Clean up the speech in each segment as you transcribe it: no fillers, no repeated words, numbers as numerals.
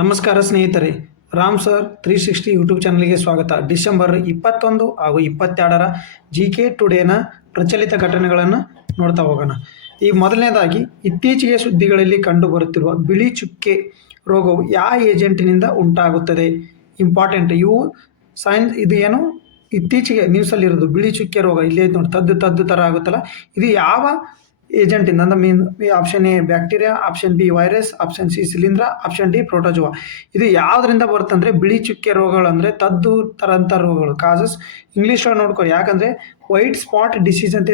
ನಮಸ್ಕಾರ ಸ್ನೇಹಿತರೆ, Ram sir 360 YouTube ಚಾನಲ್ಗೆ ಸ್ವಾಗತ. ಡಿಸೆಂಬರ್ 21 ಹಾಗೂ 22ರ GK ಟುಡೇನ ಪ್ರಚಲಿತ ಘಟನೆಗಳನ್ನು ನೋಡ್ತಾ ಹೋಗೋಣ. ಈ ಮೊದಲನೇದಾಗಿ ಇತ್ತೀಚೆಗೆ ಸುದ್ದಿಗಳಲ್ಲಿ ಕಂಡುಬರುತ್ತಿರುವ ಬಿಳಿ ಚುಕ್ಕೆ ರೋಗವು ಯಾವ ಏಜೆಂಟಿನಿಂದ ಉಂಟಾಗುತ್ತದೆ? ಇಂಪಾರ್ಟೆಂಟ್ ಇವು ಇದು ಏನು ಇತ್ತೀಚೆಗೆ ನ್ಯೂಸಲ್ಲಿರೋದು ಬಿಳಿ ಚುಕ್ಕೆ ರೋಗ. ಇಲ್ಲಿ ನೋಡಿ ತದ್ದು ಥರ ಆಗುತ್ತಲ್ಲ, ಇದು ಯಾವ ಏಜೆಂಟಿಂದ ಅಂದ್ರೆ mean option A bacteria, option B virus, option C ಶಿಲೀಂಧ್ರ, ಆಪ್ಷನ್ ಡಿ ಪ್ರೋಟೋಜೋವಾ. ಇದು ಯಾವುದರಿಂದ ಬರುತ್ತಂದ್ರೆ ಬಿಳಿ ಚುಕ್ಕೆ ರೋಗಗಳು ಅಂದರೆ ತದ್ದು ಥರಂಥ ರೋಗಗಳು. ಕಾಸಸ್ ಇಂಗ್ಲೀಷ್ ಒಳಗೆ ನೋಡ್ಕೊಳ್ಳಿ, ಯಾಕಂದರೆ ವೈಟ್ ಸ್ಪಾಟ್ ಡಿಸೀಸ್ ಅಂತ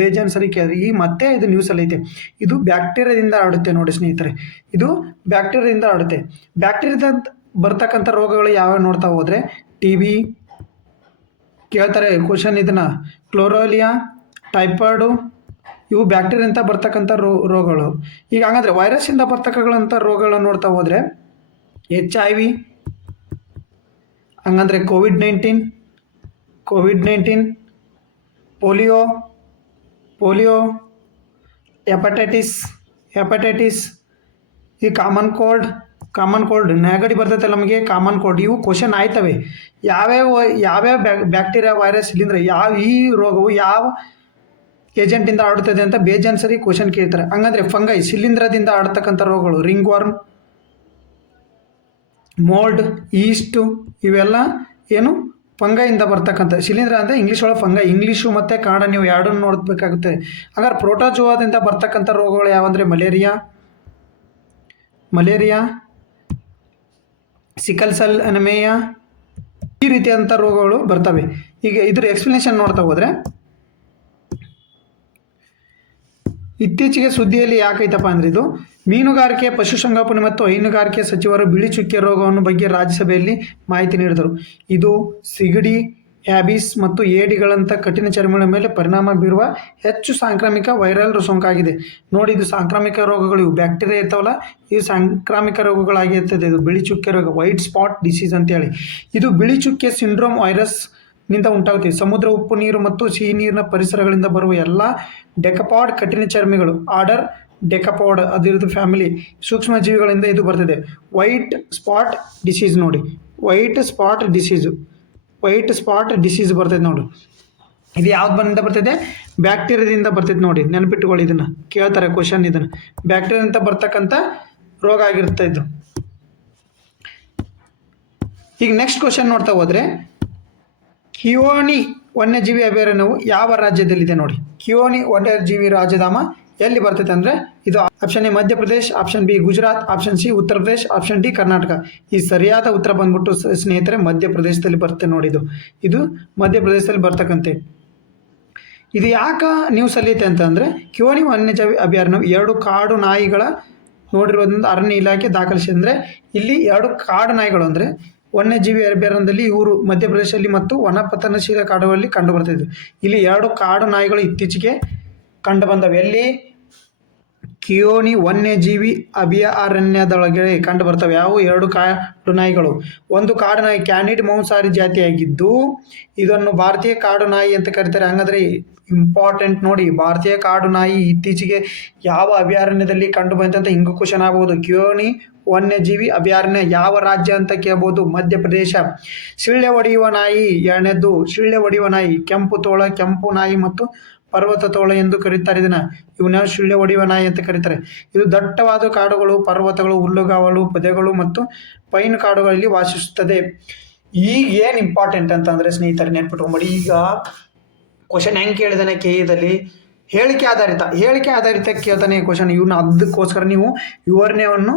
ಬೇಜಾನ್ ಸರಿ ಕೇಳಿದ್ರೆ ಈ ಮತ್ತೆ ಇದು ನ್ಯೂಸಲ್ಲಿ ಐತೆ. ಇದು ಬ್ಯಾಕ್ಟೀರಿಯಾದಿಂದ ಹರಡುತ್ತೆ ನೋಡಿ ಸ್ನೇಹಿತರೆ, ಇದು ಬ್ಯಾಕ್ಟೀರಿಯಾದಿಂದ ಹರಡುತ್ತೆ. ಬ್ಯಾಕ್ಟೀರಿಯಾದಿಂದ ಬರ್ತಕ್ಕಂಥ ರೋಗಗಳು ಯಾವ್ಯಾವ ನೋಡ್ತಾ ಹೋದರೆ TB ಕೇಳ್ತಾರೆ ಕ್ವಶನ್, ಇದನ್ನು ಕ್ಲೋರೋಲಿಯಾ, ಟೈಫಾಯ್ಡು, ಇವು ಬ್ಯಾಕ್ಟೀರಿಯಿಂದ ಬರ್ತಕ್ಕಂಥ ರೋಗಗಳು. ಈಗ ಹಾಗಾದರೆ ವೈರಸ್ಸಿಂದ ಬರ್ತಕ್ಕಂಥ ರೋಗಗಳನ್ನು ನೋಡ್ತಾ ಹೋದರೆ HIV, ಹಂಗಂದರೆ ಕೋವಿಡ್-19, ಪೋಲಿಯೋ, ಹೆಪಟೈಟಿಸ್, ಈ ಕಾಮನ್ ಕೋಲ್ಡ್ ನೆಗಡಿ ಬರ್ತೈತೆ ನಮಗೆ ಕಾಮನ್ ಕೋಲ್ಡ್. ಇವು ಕ್ವಶನ್ ಆಯ್ತವೆ. ಯಾವ್ಯಾವ ಬ್ಯಾಕ್ಟೀರಿಯಾ, ವೈರಸ್, ಇಲ್ಲಿಂದ್ರೆ ಈ ರೋಗವು ಯಾವ ಏಜೆಂಟಿಂದ ಹರಡುತ್ತದೆ ಅಂತ ಬೇಜಾನ್ ಸರಿ ಕ್ವಶನ್ ಕೇಳ್ತಾರೆ. ಹಂಗಂದ್ರೆ ಫಂಗೈ, ಶಿಲೀಂಧ್ರದಿಂದ ಆಡ್ತಕ್ಕಂಥ ರೋಗಗಳು ರಿಂಗ್ ವರ್ಮ್, ಮೋಲ್ಡ್, ಈಸ್ಟು, ಇವೆಲ್ಲ ಏನು ಫಂಗೈಯಿಂದ ಬರ್ತಕ್ಕಂಥ. ಶಿಲೀಂಧ್ರ ಅಂದರೆ ಇಂಗ್ಲೀಷ್ ಒಳಗೆ ಫಂಗೈ, ಇಂಗ್ಲೀಷು ಮತ್ತು ಕನ್ನಡ ನೀವು ಎರಡನ್ನು ನೋಡಬೇಕಾಗುತ್ತೆ. ಹಾಗಾದ್ರೆ ಪ್ರೋಟೋಜೋವಾದಿಂದ ಬರ್ತಕ್ಕಂಥ ರೋಗಗಳು ಯಾವಂದರೆ ಮಲೇರಿಯಾ, ಸಿಕಲ್ ಸೆಲ್ ಅನಿಮಿಯಾ, ಈ ರೀತಿಯಾದಂಥ ರೋಗಗಳು ಬರ್ತವೆ. ಈಗ ಇದ್ರ ಎಕ್ಸ್ಪ್ಲನೇಷನ್ ನೋಡ್ತಾ ಹೋದರೆ ಇತ್ತೀಚೆಗೆ ಸುದ್ದಿಯಲ್ಲಿ ಯಾಕೈತಪ್ಪ ಅಂದರೆ ಇದು ಮೀನುಗಾರಿಕೆ, ಪಶುಸಂಗೋಪನೆ ಮತ್ತು ಹೈನುಗಾರಿಕೆ ಸಚಿವರು ಬಿಳಿ ಚುಕ್ಕೆ ರೋಗವನ್ನು ಬಗ್ಗೆ ರಾಜ್ಯಸಭೆಯಲ್ಲಿ ಮಾಹಿತಿ ನೀಡಿದರು. ಇದು ಸಿಗಡಿ, ಹ್ಯಾಬಿಸ್ ಮತ್ತು ಏಡಿಗಳಂಥ ಕಠಿಣ ಚರ್ಮಗಳ ಮೇಲೆ ಪರಿಣಾಮ ಬೀರುವ ಹೆಚ್ಚು ಸಾಂಕ್ರಾಮಿಕ ವೈರಲ್ ಸೋಂಕಾಗಿದೆ. ನೋಡಿ, ಇದು ಸಾಂಕ್ರಾಮಿಕ ರೋಗಗಳು, ಇವು ಬ್ಯಾಕ್ಟೀರಿಯಾ ಇರ್ತಾವಲ್ಲ, ಇವು ಸಾಂಕ್ರಾಮಿಕ ರೋಗಗಳಾಗಿರ್ತದೆ. ಇದು ಬಿಳಿ ಚುಕ್ಕೆ ರೋಗ, ವೈಟ್ ಸ್ಪಾಟ್ ಡಿಸೀಸ್ ಅಂತೇಳಿ. ಇದು ಬಿಳಿ ಚುಕ್ಕೆ ಸಿಂಡ್ರೋಮ್ ವೈರಸ್ ನಿಂದ ಉಂಟಾಗುತ್ತದೆ. ಸಮುದ್ರ, ಉಪ್ಪು ನೀರು ಮತ್ತು ಸಿಹಿ ನೀರಿನ ಪರಿಸರಗಳಿಂದ ಬರುವ ಎಲ್ಲ ಡೆಕಪಾಡ್ ಕಠಿಣ ಚರ್ಮಿಗಳು, ಆರ್ಡರ್ ಡೆಕಪಾಡ್, ಅದಿರೋದು ಫ್ಯಾಮಿಲಿ ಸೂಕ್ಷ್ಮ ಜೀವಿಗಳಿಂದ ಇದು ಬರ್ತದೆ. ವೈಟ್ ಸ್ಪಾಟ್ ಡಿಸೀಸ್ ನೋಡಿ, ವೈಟ್ ಸ್ಪಾಟ್ ಡಿಸೀಸ್ ಬರ್ತದೆ ನೋಡಿ. ಇದು ಯಾವ್ದು ಬಂದಿಂದ ಬರ್ತದೆ? ಬ್ಯಾಕ್ಟೀರಿಯಾದಿಂದ ಬರ್ತದೆ ನೋಡಿ, ನೆನಪಿಟ್ಟುಕೊಳ್ಳಿ. ಇದನ್ನು ಕೇಳ್ತಾರೆ ಕ್ವಶನ್, ಇದನ್ನು ಬ್ಯಾಕ್ಟೀರಿಯಾದಿಂದ ಬರ್ತಕ್ಕಂಥ ರೋಗ ಆಗಿರುತ್ತೆ ಇದು. ಈಗ ನೆಕ್ಸ್ಟ್ ಕ್ವಶನ್ ನೋಡ್ತಾ ಹೋದರೆ ಕಿಯೋನಿ ವನ್ಯಜೀವಿ ಅಭಯಾರಣ್ಯವು ಯಾವ ರಾಜ್ಯದಲ್ಲಿದೆ ನೋಡಿ. ಕಿಯೋನಿ ವನ್ಯಜೀವಿ ರಾಜಧಾಮ ಎಲ್ಲಿ ಬರ್ತೈತೆ ಅಂದರೆ ಇದು option A Madhya Pradesh, option B Gujarat, option C Uttar Pradesh, option D Karnataka. ಈ ಸರಿಯಾದ ಉತ್ತರ ಬಂದ್ಬಿಟ್ಟು ಸ್ನೇಹಿತರೆ ಮಧ್ಯಪ್ರದೇಶದಲ್ಲಿ ಬರುತ್ತೆ ನೋಡಿ. ಇದು ಮಧ್ಯಪ್ರದೇಶದಲ್ಲಿ ಬರ್ತಕ್ಕಂತೆ. ಇದು ಯಾಕೆ ನ್ಯೂಸಲ್ಲಿ ಐತೆ ಅಂತಂದರೆ ಕಿಯೋನಿ ವನ್ಯಜೀವಿ ಅಭಯಾರಣ್ಯವು 2 ಕಾಡು ನಾಯಿಗಳ ನೋಡಿರೋದ್ರಿಂದ ಅರಣ್ಯ ಇಲಾಖೆ ದಾಖಲಿಸಿದೆ. ಅಂದರೆ ಇಲ್ಲಿ 2 ಕಾಡು ನಾಯಿಗಳು ಅಂದರೆ ವನ್ಯಜೀವಿ ಅಭಯಾರಣ್ಯದಲ್ಲಿ ಇವರು ಮಧ್ಯಪ್ರದೇಶದಲ್ಲಿ ಮತ್ತು ವನಪತನಶೀಲ ಕಾಡುಗಳಲ್ಲಿ ಕಂಡು ಬರ್ತಿದ್ವು. ಇಲ್ಲಿ 2 ಕಾಡು ನಾಯಿಗಳು ಇತ್ತೀಚೆಗೆ ಕಂಡು ಬಂದವು. ಎಲ್ಲಿ? ಕಿಯೋನಿ ವನ್ಯಜೀವಿ ಅಭಯಾರಣ್ಯದೊಳಗೆ ಕಂಡು ಬರ್ತವೆ. ಯಾವುವು? 2 ಕಾಡು ನಾಯಿಗಳು. ಒಂದು ಕಾಡು ನಾಯಿ ಕ್ಯಾನಿಡ್ ಮಾಂಸಾಹಾರಿ ಜಾತಿಯಾಗಿದ್ದು ಇದನ್ನು ಭಾರತೀಯ ಕಾಡು ನಾಯಿ ಅಂತ ಕರೀತಾರೆ. ಹಂಗಾದ್ರೆ ಇಂಪಾರ್ಟೆಂಟ್ ನೋಡಿ, ಭಾರತೀಯ ಕಾಡು ನಾಯಿ ಇತ್ತೀಚೆಗೆ ಯಾವ ಅಭಯಾರಣ್ಯದಲ್ಲಿ ಕಂಡು ಬಂತಂತ ಹಿಂಗೂ ಕ್ವಶನ್ ಆಗ್ಬೋದು. ಕಿಯೋನಿ ವನ್ಯಜೀವಿ ಅಭಯಾರಣ್ಯ ಯಾವ ರಾಜ್ಯ ಅಂತ ಕೇಳ್ಬೋದು? ಮಧ್ಯಪ್ರದೇಶ. ಸಿಳ್ಳೆ ಹೊಡೆಯುವ ನಾಯಿ, ಎರಡನೇದ್ದು ಸಿಳ್ಳೆ ಹೊಡೆಯುವ ನಾಯಿ, ಕೆಂಪು ನಾಯಿ ಮತ್ತು ಪರ್ವತ ತೋಳ ಎಂದು ಕರೀತಾರೆ. ಇವನ್ನ ಸಿಳ್ಳೆ ಹೊಡೆಯುವ ನಾಯಿ ಅಂತ ಕರೀತಾರೆ. ಇದು ದಟ್ಟವಾದ ಕಾಡುಗಳು, ಪರ್ವತಗಳು, ಹುಲ್ಲುಗಾವಲು, ಪೊದೆಗಳು ಮತ್ತು ಪೈನ್ ಕಾಡುಗಳಲ್ಲಿ ವಾಸಿಸುತ್ತದೆ. ಈಗ ಏನು ಇಂಪಾರ್ಟೆಂಟ್ ಅಂತಂದರೆ ಸ್ನೇಹಿತರೆ ನೆನ್ಪಿಟ್ಕೊಂಬಿಡಿ. ಈಗ ಕ್ವಶನ್ ಹೆಂಗೆ ಕೇಳಿದಾನೆ KE ಹೇಳಿಕೆ ಆಧಾರಿತ ಕೇಳ್ತಾನೆ ಕ್ವಶನ್. ಇವನ್ನ ಅದಕ್ಕೋಸ್ಕರ ನೀವು ವಿವರಣೆಯನ್ನು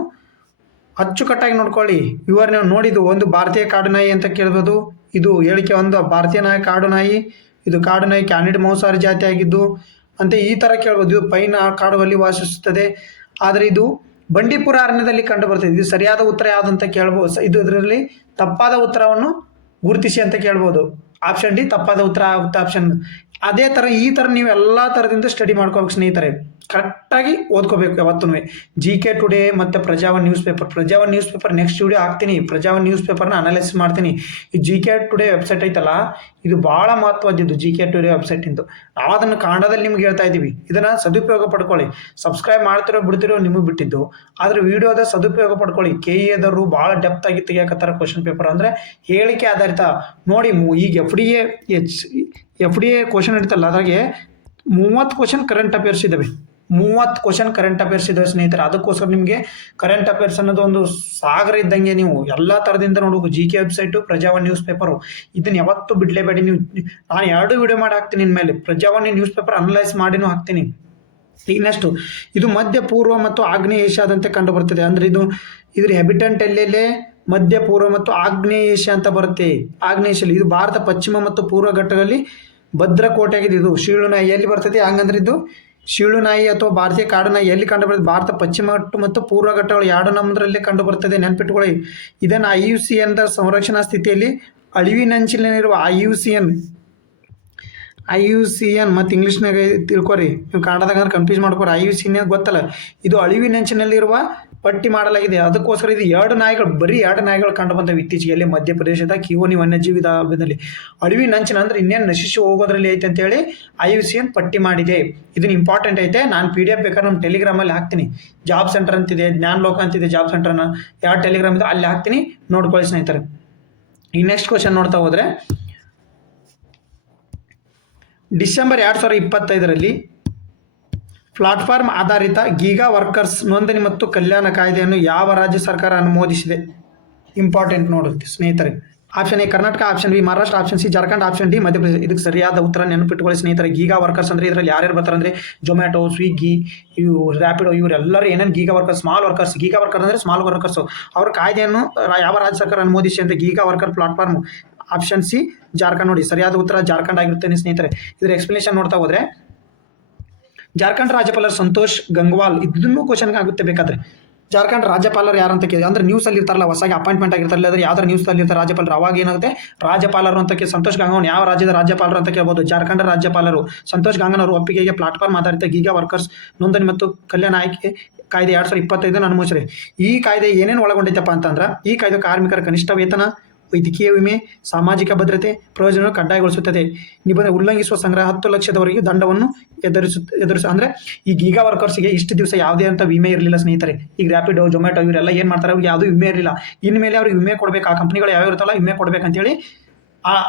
ಅಚ್ಚುಕಟ್ಟಾಗಿ ನೋಡ್ಕೊಳ್ಳಿ. ವಿವರಣೆ ನೋಡಿದ್ದು ಒಂದು ಭಾರತೀಯ ಕಾಡು ನಾಯಿ ಅಂತ ಕೇಳ್ಬೋದು. ಇದು ಹೇಳಿಕೆ ಒಂದು ಭಾರತೀಯ ಕಾಡು ನಾಯಿ, ಇದು ಕಾಡು ನಾಯಿ ಕ್ಯಾನಿಡ್ ಮಾಂಸಾಹಾರಿ ಜಾತಿ ಆಗಿದ್ದು ಅಂತ ಈ ಥರ ಕೇಳ್ಬೋದು. ಇದು ಪೈನ್ ಕಾಡುಗಳಲ್ಲಿ ವಾಸಿಸುತ್ತದೆ. ಆದರೆ ಇದು ಬಂಡೀಪುರ ಅರಣ್ಯದಲ್ಲಿ ಕಂಡು ಬರ್ತದೆ. ಇದು ಸರಿಯಾದ ಉತ್ತರ ಯಾವುದಂತ ಕೇಳ್ಬೋದು. ಇದರಲ್ಲಿ ತಪ್ಪಾದ ಉತ್ತರವನ್ನು ಗುರುತಿಸಿ ಅಂತ ಕೇಳ್ಬೋದು. ಆಪ್ಷನ್ ಡಿ ತಪ್ಪಾದ ಉತ್ತರ ಆಗುತ್ತೆ. ಆಪ್ಷನ್ ಅದೇ ಥರ ಈ ಥರ ನೀವು ಎಲ್ಲ ಥರದಿಂದ ಸ್ಟಡಿ ಮಾಡ್ಕೋಬೇಕು ಸ್ನೇಹಿತರೆ. ಕರೆಕ್ಟಾಗಿ ಓದ್ಕೋಬೇಕು ಯಾವತ್ತೂ. GK ಟುಡೇ ಮತ್ತು Prajavani news paper next video ಹಾಕ್ತೀನಿ. ಪ್ರಜಾವಾಣಿ ನ್ಯೂಸ್ ಪೇಪರ್ನ ಅನಾಲಿಸಿಸ್ ಮಾಡ್ತೀನಿ. ಈ GK ಟುಡೇ ವೆಬ್ಸೈಟ್ ಐತಲ್ಲ, ಇದು ಭಾಳ ಮಹತ್ವದ್ದು. GK ಟುಡೇ ವೆಬ್ಸೈಟಿಂದು ನಾವು ಅದನ್ನು ಕನ್ನಡದಲ್ಲಿ ನಿಮ್ಗೆ ಹೇಳ್ತಾ ಇದ್ದೀವಿ. ಇದನ್ನು ಸದುಪಯೋಗ ಪಡ್ಕೊಳ್ಳಿ. ಸಬ್ಸ್ಕ್ರೈಬ್ ಮಾಡ್ತಿರೋ ಬಿಡ್ತಿರೋ ನಿಮಗೆ ಬಿಟ್ಟಿದ್ದು, ಆದರೆ ವಿಡಿಯೋದ ಸದುಪಯೋಗ ಪಡ್ಕೊಳ್ಳಿ. KE ಭಾಳ ಡೆಪ್ತ್ ಆಗಿ ತೆಗಿಯಕತ್ತಾರ ಕ್ವಶನ್ ಪೇಪರ್. ಅಂದರೆ ಹೇಳಿಕೆ ಆಧಾರಿತ ನೋಡಿ. ಈಗ FDA ಕ್ವಶನ್ ಇರ್ತಲ್ಲ, ಅದ್ರಾಗೆ 30 ಕ್ವಶನ್ ಕರೆಂಟ್ ಅಫೇರ್ಸ್ ಇದ್ದಾವೆ. 30 ಕ್ವಶನ್ ಕರೆಂಟ್ ಅಫೇರ್ಸ್ ಇದಾವೆ ಸ್ನೇಹಿತರೆ. ಅದಕ್ಕೋಸ್ಕರ ನಿಮಗೆ ಕರೆಂಟ್ ಅಫೇರ್ಸ್ ಅನ್ನೋದು ಒಂದು ಸಾಗರ ಇದ್ದಂಗೆ. ನೀವು ಎಲ್ಲ ಥರದಿಂದ ನೋಡ್ಬೇಕು. GK website, Prajavani news paper, ಇದನ್ನು ಯಾವತ್ತೂ ಬಿಡಲೇಬೇಡಿ ನೀವು. ನಾನು 2 ವಿಡಿಯೋ ಮಾಡಿ ಹಾಕ್ತೀನಿ ಇನ್ಮೇಲೆ. ಪ್ರಜಾವಾಣಿ ನ್ಯೂಸ್ ಪೇಪರ್ ಅನಲೈಸ್ ಮಾಡಿನೂ ಹಾಕ್ತೀನಿ. ಈಗ ನೆಕ್ಸ್ಟು, ಇದು ಮಧ್ಯ ಪೂರ್ವ ಮತ್ತು ಆಗ್ನೇಯ ಏಷ್ಯಾದಂತೆ ಕಂಡು ಬರ್ತದೆ. ಅಂದರೆ ಇದ್ರ ಹ್ಯಾಬಿಟೆಂಟ್ ಎಲ್ಲೆಲ್ಲೇ ಮಧ್ಯ ಪೂರ್ವ ಮತ್ತು ಆಗ್ನೇಯ ಏಷ್ಯಾ ಅಂತ ಬರುತ್ತೆ. ಆಗ್ನೇಯ ಏಷ್ಯಲ್ಲಿ ಇದು ಭಾರತ ಪಶ್ಚಿಮ ಮತ್ತು ಪೂರ್ವ ಘಟ್ಟಗಳಲ್ಲಿ ಭದ್ರಕೋಟೆಯಾಗಿದೆ. ಇದು ಶೀಳುನಾಯಿ ಎಲ್ಲಿ ಬರ್ತದೆ? ಹಂಗಂದ್ರೆ ಇದು ಶೀಳುನಾಯಿ ಅಥವಾ ಭಾರತೀಯ ಕಾಡುನಾಯಿ ಎಲ್ಲಿ ಕಂಡು ಬರ್ತದೆ? ಭಾರತ ಪಶ್ಚಿಮ ಮತ್ತು ಪೂರ್ವ ಘಟ್ಟಗಳು 2 ನಮ್ಮದ್ರಲ್ಲೇ ಕಂಡು ಬರ್ತದೆ. ನೆನ್ಪಿಟ್ಕೊಳ್ಳಿ. ಇದನ್ನು IUCN ಸಂರಕ್ಷಣಾ ಸ್ಥಿತಿಯಲ್ಲಿ ಅಳಿವಿನಂಚಿನಲ್ಲಿರುವ IUCN ಮತ್ತು ಇಂಗ್ಲೀಷ್ನಾಗ ತಿಳ್ಕೊರಿ. ನೀವು ಕನ್ನಡದಾಗ ಅಂದ್ರೆ ಕನ್ಫ್ಯೂಸ್ ಮಾಡ್ಕೊರಿ. IUCN ಗೊತ್ತಲ್ಲ, ಇದು ಅಳಿವಿನಂಚಿನಲ್ಲಿರುವ ಪಟ್ಟಿ ಮಾಡಲಾಗಿದೆ. ಅದಕ್ಕೋಸ್ಕರ ಇದು 2 ನಾಯಿಗಳು, ಬರೀ 2 ನಾಯಿಗಳು ಕಂಡು ಬಂದವು ಇತ್ತೀಚೆಗೆ ಎಲ್ಲಿ ಮಧ್ಯಪ್ರದೇಶದ ಕಿಯೋನಿ ವನ್ಯಜೀವಿ ಧಾಮದಲ್ಲಿ. ಅಳಿವಿನಂಚಿನ ಅಂದರೆ ಇನ್ನೇನು ನಶಿಸಿ ಹೋಗೋದ್ರಲ್ಲಿ ಐತೆ ಅಂತೇಳಿ IUCN ಪಟ್ಟಿ ಮಾಡಿದೆ. ಇದನ್ನು ಇಂಪಾರ್ಟೆಂಟ್ ಐತೆ. ನಾನು PDF ಬೇಕಾದ್ರೆ ನಮ್ಮ ಟೆಲಿಗ್ರಾಮಲ್ಲಿ ಹಾಕ್ತೀನಿ. ಜಾಬ್ ಸೆಂಟರ್ ಅಂತಿದೆ, ಜ್ಞಾನಲೋಕ ಅಂತಿದೆ ಜಾಬ್ ಸೆಂಟರ್ನ, ಯಾವ ಟೆಲಿಗ್ರಾಮ್ ಇದೆ ಅಲ್ಲಿ ಹಾಕ್ತೀನಿ, ನೋಡ್ಕೊಳ್ಳಿ ಸ್ನೇಹಿತರೆ. ಈ ನೆಕ್ಸ್ಟ್ ಕ್ವಶನ್ ನೋಡ್ತಾ ಹೋದರೆ, ಡಿಸೆಂಬರ್ 2025ರಲ್ಲಿ ಪ್ಲಾಟ್ಫಾರ್ಮ್ ಆಧಾರಿತ ಗೀಗಾ ವರ್ಕರ್ಸ್ ನೋಂದಣಿ ಮತ್ತು ಕಲ್ಯಾಣ ಕಾಯ್ದೆಯನ್ನು ಯಾವ ರಾಜ್ಯ ಸರ್ಕಾರ ಅನುಮೋದಿಸಿದೆ? ಇಂಪಾರ್ಟೆಂಟ್ ನೋಡುತ್ತೆ ಸ್ನೇಹಿತರೆ. Option A Karnataka, option B Maharashtra, option C Jharkhand, option D Madhya Pradesh. ಇದಕ್ಕೆ ಸರಿಯಾದ ಉತ್ತರ ನೆನಪಿಟ್ಟುಕೊಳ್ಳಿ ಸ್ನೇಹಿತರೆ. ಗೀಗಾ ವರ್ಕರ್ಸ್ ಅಂದರೆ ಇದರಲ್ಲಿ ಯಾರ್ಯಾರು ಬರ್ತಾರೆ ಅಂದರೆ ಜೊಮ್ಯಾಟೊ, ಸ್ವಿಗ್ಗಿ, ಇವು ರ್ಯಾಪಿಡೋ, ಇವರೆಲ್ಲರೂ ಏನೇನು giga workers, small workers. Giga worker ಅಂದರೆ ಸ್ಮಾಲ್ ವರ್ಕರ್ಸು. ಅವ್ರ ಕಾಯ್ದೆಯನ್ನು ಯಾವ ರಾಜ್ಯ ಸರ್ಕಾರ ಅನುಮೋದಿಸಿ ಅಂತ giga worker platform. Option C Jharkhand. ನೋಡಿ, ಸರಿಯಾದ ಉತ್ತರ ಜಾರ್ಖಂಡ್ ಆಗಿರುತ್ತೆ ಸ್ನೇಹಿತರೆ. ಇದರ ಎಕ್ಸ್ಪ್ಲನೇಷನ್ ನೋಡ್ತಾ ಹೋದರೆ, ಜಾರ್ಖಂಡ್ ರಾಜ್ಯಪಾಲರು ಸಂತೋಷ್ ಗಂಗ್ವಾಲ್. ಇದನ್ನು ಕ್ವಶನ್ಗೆ ಆಗುತ್ತೆ ಬೇಕಾದ್ರೆ. ಜಾರ್ಖಂಡ್ ರಾಜ್ಯಪಾಲರು ಯಾರು ಅಂತ ಕೇಳಿ, ಅಂದರೆ ನ್ಯೂಸಲ್ಲಿ ಇರ್ತಾರಲ್ಲ, ಹೊಸದಾಗಿ ಅಪಾಯಿಂಟ್ಮೆಂಟ್ ಆಗಿರ್ತಾರಲ್ಲ, ಅಂದರೆ ಯಾವ್ದಾರು ನ್ಯೂಸಲ್ಲಿ ಇರ್ತಾರೆ ರಾಜ್ಯಪಾಲರು, ಅವಾಗ ಏನಾಗುತ್ತೆ ರಾಜ್ಯಪಾಲರು ಅಂತ ಕೇಳಿ. ಸಂತೋಷ್ ಗಂಗವಾಲ್ ಯಾವ ರಾಜ್ಯದ ರಾಜ್ಯಪಾಲರು ಅಂತ ಕೇಳ್ಬೋದು? ಜಾರ್ಖಂಡ್ ರಾಜ್ಯಪಾಲರು. ಸಂತೋಷ್ ಗಂಗವಾಲ್ ಅವರು ಒಪ್ಪಿಗೆಗೆ ಪ್ಲಾಟ್ಫಾರ್ಮ್ ಆಧಾರಿತ ಗೀಗಾ ವರ್ಕರ್ಸ್ ನೋಂದಣಿ ಮತ್ತು ಕಲ್ಯಾಣ ಆಯ್ಕೆ ಕಾಯ್ದೆ 2025 ಅನುಮೋದಿಸಿದೆ. ಈ ಕಾಯ್ದೆ ಏನೇನು ಒಳಗೊಂಡೈತಪ್ಪ ಅಂತಂದ್ರೆ, ಈ ಕಾಯ್ದೆ ಕಾರ್ಮಿಕರ ಕನಿಷ್ಠ ವೇತನ, ವೈದ್ಯಕೀಯ ವಿಮೆ, ಸಾಮಾಜಿಕ ಭದ್ರತೆ ಪ್ರಯೋಜನವನ್ನು ಕಡ್ಡಾಯಗೊಳಿಸುತ್ತದೆ. ನಿಬಂಧನೆ ಉಲ್ಲಂಘಿಸುವ ಸಂಗ್ರಹ 10 ಲಕ್ಷದವರೆಗೆ ದಂಡವನ್ನು ಎದುರಿಸ ಅಂದರೆ ಈ ಗೀಗಾ ವರ್ಕರ್ಸ್ಗೆ ಇಷ್ಟು ದಿವಸ ಯಾವುದೇ ಅಂತ ವಿಮೆ ಇರಲಿಲ್ಲ ಸ್ನೇಹಿತರೆ. ಈಗ ರ್ಯಾಪಿಡೋ, ಜೊಮ್ಯಾಟೊ ಇವರೆಲ್ಲ ಏನು ಮಾಡ್ತಾರೆ, ಅವ್ರಿಗೆ ಯಾವುದೂ ವಿಮೆ ಇರಲಿಲ್ಲ. ಇನ್ಮೇಲೆ ಅವ್ರಿಗೆ ವಿಮೆ ಕೊಡಬೇಕು. ಆ ಕಂಪ್ನಿಗಳು ಯಾವ ಇರುತ್ತಲ್ಲ ವಿಮೆ ಕೊಡಬೇಕಂತೇಳಿ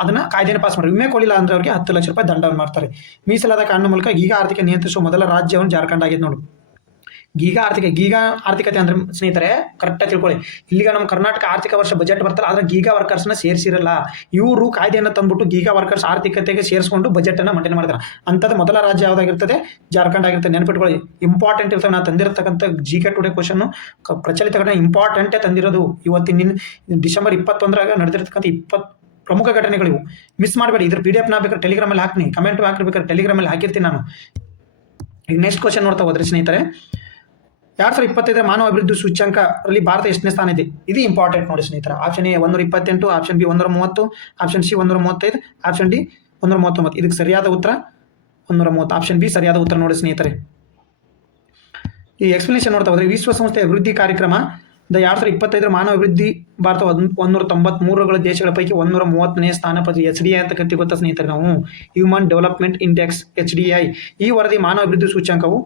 ಅದನ್ನು ಕಾಯ್ದೆನ ಪಾಸ್ ಮಾಡಿ. ವಿಮೆ ಕೊಡಲಿಲ್ಲ ಅಂದರೆ ಅವ್ರಿಗೆ 10 ಲಕ್ಷ ರೂಪಾಯಿ ದಂಡವನ್ನು ಮಾಡ್ತಾರೆ. ಮೀಸಲಾದ ಕಾನೂನು ಮೂಲಕ ಗೀಗಾ ಆರ್ಥಿಕ ನಿಯಂತ್ರಿಸುವ ಮೊದಲ ರಾಜ್ಯವನ್ನು ಜಾರ್ಖಂಡ್ ಆಗಿದೆ ನೋಡು. ಗೀಗಾ ಆರ್ಥಿಕತೆ ಅಂದ್ರೆ ಸ್ನೇಹಿತರೆ ಕರೆಕ್ಟಾಗಿ ತಿಳ್ಕೊಳ್ಳಿ. ಇಲ್ಲಿಗ ನಮ್ಮ ಕರ್ನಾಟಕ ಆರ್ಥಿಕ ವರ್ಷ ಬಜೆಟ್ ಬರ್ತಲ್ಲ, ಆದರೆ ಗೀಗಾ ವರ್ಕರ್ಸ್ನ ಸೇರಿಸಿರಲ್ಲ. ಇವರು ಕಾಯ್ದೆಯನ್ನು ತಂದ್ಬಿಟ್ಟು ಗೀಗಾ ವರ್ಕರ್ಸ್ ಆರ್ಥಿಕತೆಗೆ ಸೇರಿಸ್ಕೊಂಡು ಬಜೆಟನ್ನು ಮಂಡನೆ ಮಾಡ್ತಾರೆ. ಅಂಥದ್ದು ಮೊದಲ ರಾಜ್ಯ ಯಾವುದಾಗಿರ್ತದೆ? ಜಾರ್ಖಂಡ್ ಆಗಿರ್ತದೆ. ನೆನಪಿಟ್ಕೊಳ್ಳಿ. ಇಂಪಾರ್ಟೆಂಟ್ ಇರ್ತವೆ. ನಾನು ತಂದಿರತಕ್ಕಂಥ GK ಟುಡೇ ಕ್ವಶನ್ನು ಪ್ರಚಲಿತ ಘಟನೆ ಇಂಪಾರ್ಟೆಂಟೇ ತಂದಿರೋದು. ಇವತ್ತಿನ ಡಿಸೆಂಬರ್ 21 ನಡೆದಿರ್ತಕ್ಕಂಥ 20 ಪ್ರಮುಖ ಘಟನೆಗಳಿವು. ಮಿಸ್ ಮಾಡಬೇಡಿ. ಇದ್ರ PDF ನಾ ಬೇಕಾದ್ರೆ ಟೆಲಿಗ್ರಾಮಲ್ಲಿ ಹಾಕ್ತೀನಿ, ಕಮೆಂಟ್ ಹಾಕಿರ್ಬೇಕಾದ್ರೆ ಟೆಲಿಗ್ರಾಮಲ್ಲಿ ಹಾಕಿರ್ತೀನಿ ನಾನು. ಈಗ ನೆಕ್ಸ್ಟ್ ಕ್ವಶನ್ ನೋಡ್ತಾ ಹೋದ್ರಿ ಸ್ನೇಹಿತರೆ, 2025 ಮಾನವ ಅಭಿವೃದ್ಧಿ ಸೂಚ್ಯಂಕದಲ್ಲಿ ಭಾರತ ಎಷ್ಟನೇ ಸ್ಥಾನ ಇದೆ? ಇದು ಇಂಪಾರ್ಟೆಂಟ್ ನೋಡಿ ಸ್ನೇಹಿತರೆ. Option A 128, option B 130, option C 135, option D 139. ಇದಕ್ಕೆ ಸರಿಯಾದ ಉತ್ತರ 130. ಆಪ್ಷನ್ ಬಿ ಸರಿಯಾದ ಉತ್ತರ ನೋಡಿ ಸ್ನೇಹಿತರೆ. ಈ ಎಕ್ಸ್ಪ್ಲನೇಷನ್ ನೋಡ್ತಾ ಹೋದರೆ, ವಿಶ್ವಸಂಸ್ಥೆ ಅಭಿವೃದ್ಧಿ ಕಾರ್ಯಕ್ರಮ 2025 ಮಾನವ ಅಭಿವೃದ್ಧಿ ಭಾರತ 193 ದೇಶಗಳ ಪೈಕಿ 130ನೇ ಸ್ಥಾನ ಪಡೆದಿದೆ. HDI ಅಂತ ಕರಿತೀವಿ ಗೊತ್ತಾ ಸ್ನೇಹಿತರೆ ನಾವು, ಹ್ಯೂಮನ್ ಡೆವಲಪ್ಮೆಂಟ್ ಇಂಡೆಕ್ಸ್ HDI. ಈ ವರದಿ ಮಾನವ ಅಭಿವೃದ್ಧಿ ಸೂಚ್ಯಂಕವು